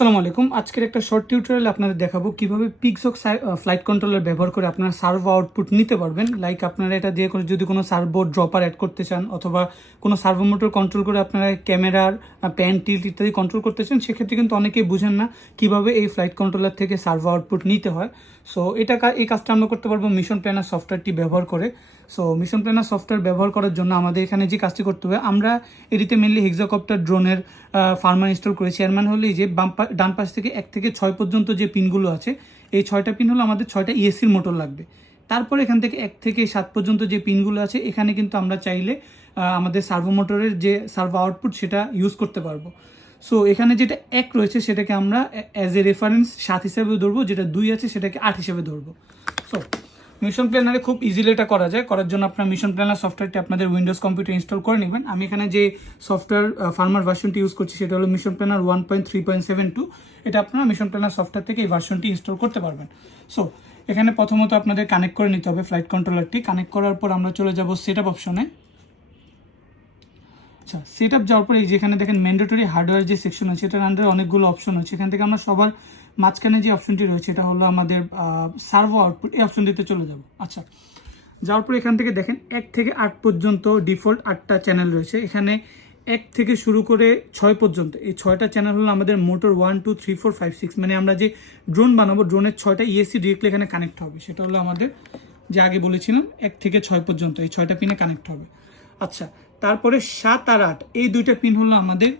আসসালামু আলাইকুম। আজকের একটা শর্ট টিউটোরিয়াল আপনাদের দেখাবো কীভাবে পিকসক ফ্লাইট কন্ট্রোলার ব্যবহার করে আপনারা সার্ভো আউটপুট নিতে পারবেন। লাইক আপনারা এটা দিয়ে কোনো যদি কোনো সার্ভো ড্রপার অ্যাড করতে চান, অথবা কোনো সার্ভো মোটর কন্ট্রোল করে আপনারা ক্যামেরার প্যান টিল্ট ইত্যাদি কন্ট্রোল করতে চান, সেক্ষেত্রে কিন্তু অনেকেই বুঝেন না কীভাবে এই ফ্লাইট কন্ট্রোলার থেকে সার্ভো আউটপুট নিতে হয়। সো এটা এই কাজটা আমরা করতে পারব মিশন প্ল্যানার সফটওয়্যারটি ব্যবহার করে। সো মিশন প্ল্যানার সফটওয়্যার ব্যবহার করার জন্য আমাদের এখানে যে কাজটি করতে হবে, আমরা এটিতে মেনলি হেক্সাকপ্টার ড্রোনের ফার্মার ইনস্টল করেছি। এর মানে হলো এই যে বাম পা- ডান পাশ থেকে এক থেকে ছয় পর্যন্ত যে পিনগুলো আছে, এই ছয়টা পিন হলো আমাদের ছয়টা ইএসসির মোটর লাগবে। তারপর এখান থেকে এক থেকে সাত পর্যন্ত যে পিনগুলো আছে, এখানে কিন্তু আমরা চাইলে আমাদের সার্ভো মোটরের যে সার্ভো আউটপুট সেটা ইউজ করতে পারব। সো এখানে যেটা এক রয়েছে, সেটাকে আমরা অ্যাজ এ রেফারেন্স সাত হিসেবে ধরবো, যেটা দুই আছে, সেটাকে আট হিসেবে ধরবো। সো মিশন প্ল্যানারে খুব ইজিলি এটা করা যায়। করার জন্য আপনার মিশন প্ল্যানার সফটওয়্যারটি আপনাদের উইন্ডোজ কম্পিউটার ইনস্টল করে নেবেন। আমি এখানে যে সফটওয়্যার ফার্মার ভার্সনটি ইউজ করছি, সেটা হলো mission planner one point three point seven two এটা আপনারা মিশন প্ল্যানার সফটওয়্যার থেকে এই ভার্সনটি ইনস্টল করতে পারবেন। সো এখানে প্রথমত আপনাদের কানেক্ট করে নিতে হবে ফ্লাইট কন্ট্রোলারটি কানেক্ট করার পর আমরা চলে যাব সেট আপ অপশনে আচ্ছা সেট আপ যাওয়ার পরে এই যেখানে দেখেন ম্যান্ডেটরি হার্ডওয়্যার যে সেকশন আছে, এটার আন্ডারে অনেকগুলো অপশন আছে। এখান থেকে আমরা সবার মাঝখানে যে অপশনটি রয়েছে, এটা হলো আমাদের সার্ভো আউটপুট এই অপশনটিতে চলে যাব। আচ্ছা যাওয়ার পরে এখান থেকে দেখেন, এক থেকে আট পর্যন্ত ডিফল্ট আটটা চ্যানেল রয়েছে। এখানে এক থেকে শুরু করে ছয় পর্যন্ত, এই ছয়টা চ্যানেল হলো আমাদের motor one two three four five six মানে আমরা যে ড্রোন বানাবো ড্রোনের ছয়টা ইএসসি ডিরেক্টলি এখানে কানেক্ট হবে। সেটা হলো আমাদের যে আগে বলেছিলাম, এক থেকে ছয় পর্যন্ত, এই ছয়টা পিনে কানেক্ট হবে। আচ্ছা তারপরে সাত আর আট, এই দুইটা পিন হলো আমাদের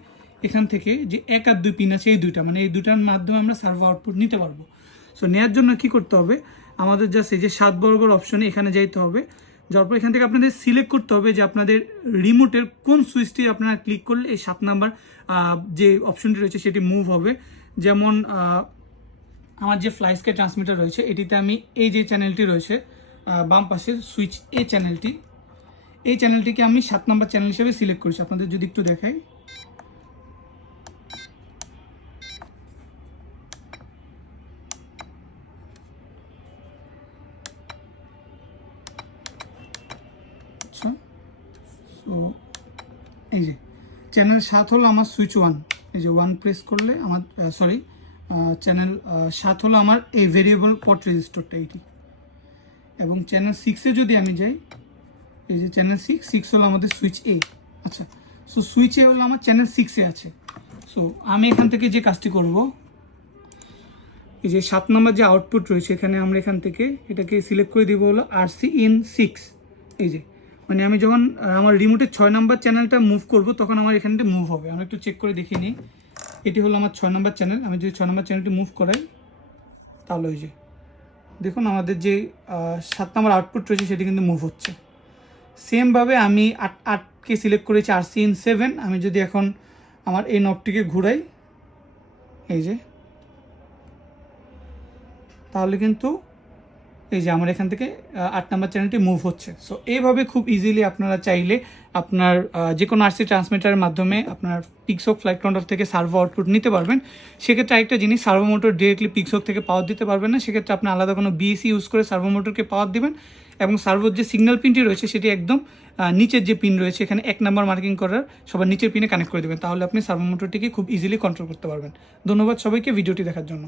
এখান থেকে যে এক আর দুই পিন আছে, এই দুইটা মানে এই দুইটার মাধ্যমে আমরা সার্ভো আউটপুট নিতে পারব। সো নেওয়ার জন্য কি করতে হবে? আমাদের জাস্ট এই যে সাত বর্গর অপশনে এখানে যাইতে হবে। যাওয়ার পর এখান থেকে আপনাদের সিলেক্ট করতে হবে যে আপনাদের রিমোটের কোন সুইচটি আপনারা ক্লিক করলে এই সাত নাম্বার যে অপশনটি রয়েছে সেটি মুভ হবে। যেমন আমার যে ফ্লাইস্কে ট্রান্সমিটার রয়েছে, এটিতে আমি এই যে চ্যানেলটি রয়েছে বাম পাশে সুইচ এ চ্যানেলটি এই চ্যানেলটিকে আমি সাত নম্বর চ্যানেল হিসেবে সিলেক্ট করেছি। আপনাদের যদি একটু দেখাই। আচ্ছা। সো এই যে চ্যানেল সাত হলো আমার সুইচ ওয়ান এই যে ওয়ান প্রেস করলে আমার সরি চ্যানেল সাত হলো আমার এই ভেরিয়েবল পট রেজিস্টারটা এইটি এবং চ্যানেল সিক্সে যদি আমি যাই, এই যে চ্যানেল সিক্স সিক্স হলো আমাদের সুইচ এ আচ্ছা সো সুইচ এ হলো আমার চ্যানেল সিক্সে আছে। সো আমি এখান থেকে যে কাজটি করব, এই যে সাত নম্বর যে আউটপুট রয়েছে, এখানে আমরা এখান থেকে এটাকে সিলেক্ট করে দিব হলো আর সি ইন সিক্স এই যে মানে আমি যখন আমার রিমোটের ছয় নম্বর চ্যানেলটা মুভ করব, তখন আমার এখানটা মুভ হবে। আমি একটু চেক করে দেখিয়ে নিই। এটি হলো আমার ছয় নম্বর চ্যানেল আমি যদি ছয় নম্বর চ্যানেলটি মুভ করাই, তাহলে ওই যে, দেখুন আমাদের যে সাত নম্বর আউটপুট রয়েছে, সেটি কিন্তু মুভ হচ্ছে। সেমভাবে আমি আট, আটকে সিলেক্ট করেছি আর সি ইন সেভেন আমি যদি এখন আমার এই নবটিকে ঘুরাই, এই যে, তাহলে কিন্তু এই যে আমার এখান থেকে আট নাম্বার চ্যানেলটি মুভ হচ্ছে। সো এইভাবে খুব ইজিলি আপনারা চাইলে আপনার যে কোনো আরসি ট্রান্সমিটারের মাধ্যমে আপনার পিক্সক ফ্লাইট কন্ট্রোল থেকে সার্ভো আউটপুট নিতে পারবেন। সেক্ষেত্রে আরেকটা জিনিস সার্ভো মোটর ডিরেক্টলি পিক্সক থেকে পাওয়ার দিতে পারবেন না। সেক্ষেত্রে আপনি আলাদা কোনো বিএসি ইউজ করে সার্ভো মোটরকে পাওয়ার দেবেন এবং সার্ভোর যে সিগন্যাল পিনটি রয়েছে, সেটি একদম নিচের যে পিন রয়েছে, এখানে এক নাম্বার মার্কিং করার সবার নিচের পিনে কানেক্ট করে দেবেন। তাহলে আপনি সার্ভো মোটরটিকে খুব ইজিলি কন্ট্রোল করতে পারবেন। ধন্যবাদ সবাইকে, ভিডিওটি দেখার জন্য।